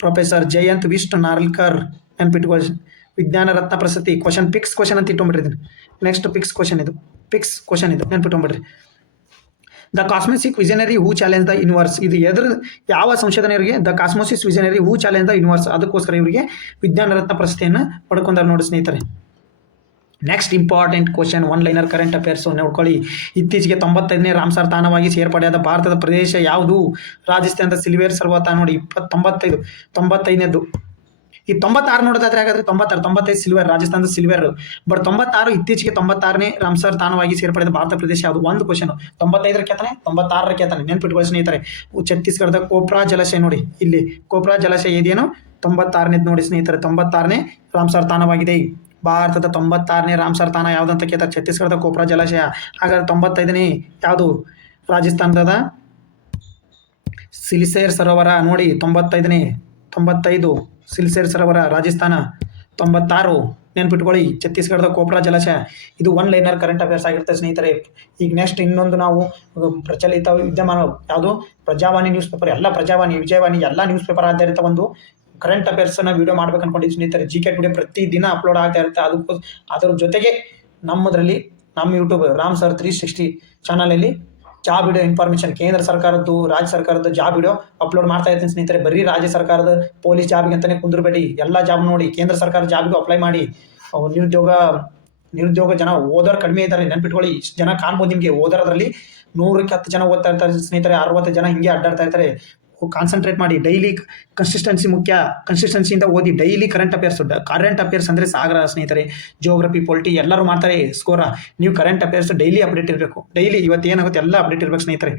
ಪ್ರೊಫೆಸರ್ ಜಯಂತ್ ವಿಷ್ಣು ನಾರ್ಲಿಕರ್. ನೆನ್ಪಿಟ್ಟುಕೊಳ್ಳಿ, ವಿಜ್ಞಾನ ರತ್ನ ಪ್ರಶಸ್ತಿ. ಕ್ವಶನ್ ಪಿಕ್ಸ್ ಕ್ವಶನ್ ಅಂತ ಇಟ್ಕೊಂಡ್ಬಿಟ್ಟಿದ್ದೀನಿ. ನೆಕ್ಸ್ಟ್ ಪಿಕ್ಸ್ ಕ್ವಶನ್ ಇದು ನೆನ್ಪಿಟ್ಕೊಂಡ್ಬಿಡ್ರಿ. The cosmic visionary who challenge the universe. ಇದು ಯಾವ ಸಂಶೋಧನೆಯವರಿಗೆ? The cosmic visionary who challenge the universe. ಅದಕ್ಕೋಸ್ಕರ ಇವರಿಗೆ ವಿಜ್ಞಾನ ರತ್ನ ಪ್ರಶಸ್ತಿಯನ್ನು ಪಡ್ಕೊಂಡಾರೆ ನೋಡಿ ಸ್ನೇಹಿತರೆ. Next important question, one liner current affairs ನೋಡ್ಕೊಳ್ಳಿ. ಇತ್ತೀಚೆಗೆ 95ನೇ ರಾಮ್ಸರ್ ತಾಣವಾಗಿ ಸೇರ್ಪಡೆಯಾದ ಭಾರತದ ಪ್ರದೇಶ ಯಾವುದು? ರಾಜಸ್ಥಾನದ ಸಿಲ್ವೇರ್ ಸರೋವರ ನೋಡಿ. 95ನೇದು. ಈ 96 ನೋಡೋದಾದ್ರೆ ಹಾಗಾದ್ರೆ 95 ಸಿಲ್ವರ್, ರಾಜಸ್ಥಾನದ ಸಿಲ್ವರ್. ಬಟ್ 96 ಇತ್ತೀಚೆಗೆ 96ನೇ ರಾಮ್ಸರ್ ತಾಣವಾಗಿ ಸೇರ್ಪಡೆದ ಭಾರತ ಪ್ರದೇಶ ಯಾವುದು? ಒಂದು ಕ್ವಶನ್. 95ರ ಕೇತಾನೆ, 96ರ ಕೇತಾನೆ. ನೆನ್ಪಿಟ್ಕೊಳ್ಳಿ ಸ್ನೇಹಿತರೆ. ಛತ್ತೀಸ್ಗಢದ ಕೋಪ್ರಾ ಜಲಾಶಯ ನೋಡಿ. ಇಲ್ಲಿ ಕೋಪ್ರಾ ಜಲಾಶಯ ಇದೇನು? 96ನೇದು ನೋಡಿ ಸ್ನೇಹಿತರೆ. 96ನೇ ರಾಮ್ಸರ್ ತಾಣವಾಗಿದೆ. ಭಾರತದ 96ನೇ ರಾಮ್ಸರ್ ತಾಣ ಯಾವುದಂತ ಕೇಳ್ತಾರೆ? ಛತ್ತೀಸ್ಗಢದ ಕೋಪ್ರಾ ಜಲಾಶಯ. ಹಾಗಾದ್ರೆ 95ನೇ ಯಾವುದು? ರಾಜಸ್ಥಾನದ ಸಿಲ್ಸೇರ್ ಸರೋವರ ನೋಡಿ. 95 ಸಿಲ್ಸೇರ್ ಸರೋವರ ರಾಜಸ್ಥಾನ. 96 ನೆನ್ಪಿಟ್ಕೊಳ್ಳಿ, ಛತ್ತೀಸ್ಗಢದ ಕೋಪ್ರಾ ಜಲಾಶಯ. ಇದು ಒನ್ ಲೈನರ್ ಕರೆಂಟ್ ಅಫೇರ್ಸ್ ಆಗಿರುತ್ತೆ ಸ್ನೇಹಿತರೆ. ಈಗ ನೆಕ್ಸ್ಟ್ ಇನ್ನೊಂದು ನಾವು ಪ್ರಚಲಿತ ವಿದ್ಯಮಾನ ಯಾವುದು? Prajavani news paper. ಎಲ್ಲ ಪ್ರಜಾವಾಣಿ, ವಿಜಯವಾಣಿ ಎಲ್ಲ ನ್ಯೂಸ್ ಪೇಪರ್ ಆಧಾರಿತ ಒಂದು ಕರೆಂಟ್ ಅಫೇರ್ಸನ್ನು ವಿಡಿಯೋ ಮಾಡ್ಬೇಕು ಅನ್ಕೊಂಡಿದ್ದು ಸ್ನೇಹಿತರೆ. GK ವಿಡಿಯೋ ಪ್ರತಿ ದಿನ ಅಪ್ಲೋಡ್ ಆಗ್ತಾ ಇರುತ್ತೆ. ಅದರ ಜೊತೆಗೆ ನಮ್ಮ ಯೂಟ್ಯೂಬ್ ರಾಮ್ ಸರ್ 360 ಚಾನಲಲ್ಲಿ ಜಾಬ್ ವಿಡಿಯೋ ಇನ್ಫಾರ್ಮೇಷನ್, ಕೇಂದ್ರ ಸರ್ಕಾರದ್ದು, ರಾಜ್ಯ ಸರ್ಕಾರದ ಜಾಬ್ ವಿಡಿಯೋ ಅಪ್ಲೋಡ್ ಮಾಡ್ತಾ ಇರ್ತೀನಿ ಸ್ನೇಹಿತರೆ. ಬರೀ ರಾಜ್ಯ ಸರ್ಕಾರದ ಪೊಲೀಸ್ ಜಾಬ್ಗೆ ಅಂತಲೇ ಕುಂದ್ರಬೇಡಿ, ಎಲ್ಲ ಜಾಬ್ ನೋಡಿ. ಕೇಂದ್ರ ಸರ್ಕಾರ ಜಾಬ್ಗೆ ಅಪ್ಲೈ ಮಾಡಿ. ನಿರುದ್ಯೋಗ ಜನ ಓದೋರು ಕಡಿಮೆ ಇದ್ದಾರೆ. ನೆನ್ಪಿಟ್ಕೊಳ್ಳಿ, ಇಷ್ಟು ಜನ ಕಾಣ್ಬೋದು ನಿಮಗೆ. ಓದೋದ್ರಲ್ಲಿ 100ಕ್ಕೆ 10 ಜನ ಓದ್ತಾ ಇರ್ತಾರೆ ಸ್ನೇಹಿತರೆ. 60 ಜನ ಹಿಂಗೆ ಅಡ್ಡಾಡ್ತಾ ಇರ್ತಾರೆ. ಕಾನ್ಸಂಟ್ರೇಟ್ ಮಾಡಿ. ಡೈಲಿ ಕನ್ಸಿಸ್ಟೆನ್ಸಿ ಮುಖ್ಯ. ಕನ್ಸಿಸ್ಟೆನ್ಸಿಯಿಂದ ಓದಿ. ಡೈಲಿ ಕರೆಂಟ್ ಅಫೇರ್ಸ್ ಅಂದರೆ ಸಾಗರ ಸ್ನೇಹಿತರೆ. ಜಿಯೋಗ್ರಫಿ, ಪೊಲಿಟಿ ಎಲ್ಲರೂ ಮಾಡ್ತಾರೆ ಸ್ಕೋರ. ನೀವು ಕರೆಂಟ್ ಅಫೇರ್ಸ್ ಡೈಲಿ ಅಪ್ಡೇಟ್ ಇರಬೇಕು. ಡೈಲಿ ಇವತ್ತು ಏನಾಗುತ್ತೆ ಎಲ್ಲ ಅಪ್ಡೇಟ್ ಇರಬೇಕು ಸ್ನೇಹಿತರೆ.